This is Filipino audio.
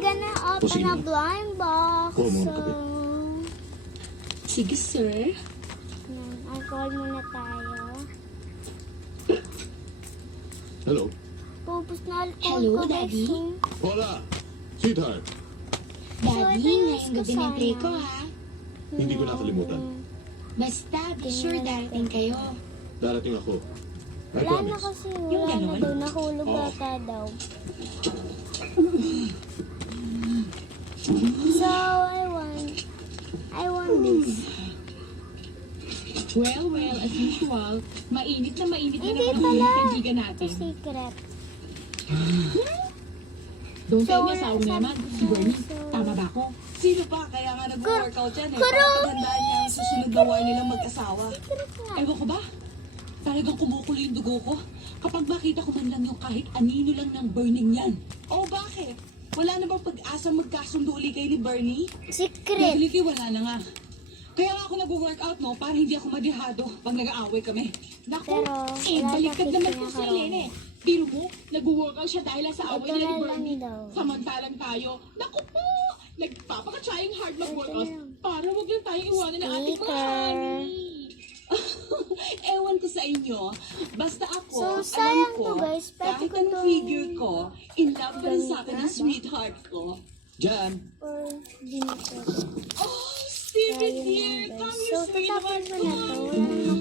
we're gonna open a blind box. Kuha mo ng kape. Sige, sir. Alcohol muna tayo. Hello? Pupus na alcohol Hello, ko, Daddy? Bessie. Hola! Sweetheart, Daddy, ngayong gabi ng play ko, ha? hindi ko nakalimutan. Basta, be sure darating kayo. Darating ako. I Wala na promise. kasi. Yung Wala na ganon? daw. Nahulog Oo. ata daw. So, I want this. Well, as usual, mainit na Hindi naman ang pala. kaibigan Ito natin. secret. Don't tell So, me asawa mo naman, si Bernie. Tama ba ako? Sino ba? Kaya nga nag-workout yan eh. Kuro- Para paghandaan niya ang susunod na war nilang mag-asawa. Secret nga. Ewan ko ba? Talagang kumukulo yung dugo ko. Kapag makita ko man lang yung kahit anino lang ng burning yan. Oh, bakit? Wala na bang pag-asa magkasundo uli kayo ni Bernie? Secret. Nagiliti, wala na nga. Kaya nga ako nag-workout, no? Para hindi ako madihado pag nag-aaway kami. Naku, Pero, wala baliktad sa naman picture po si niya, Helene. Biro mo, nag-workout siya dahil sa away Ito nila ni na lang Bernie. daw. Samantalang tayo, naku po, nagpapaka-trying hard mag-workout Ito na. para wag lang tayong iwanan ng ating mga Sticker. honey. Ewan ko sa inyo, basta ako, So, alam sayang ko, to, guys. Pwede kahit ko anong tong figure ko, in love pa rin sa akin ang ganito. sweetheart ko. Jan! Or dito. Oh, Stevie Ayun dear, lang, come guys. here, So, sweet tatapon naman ko na to. Wala na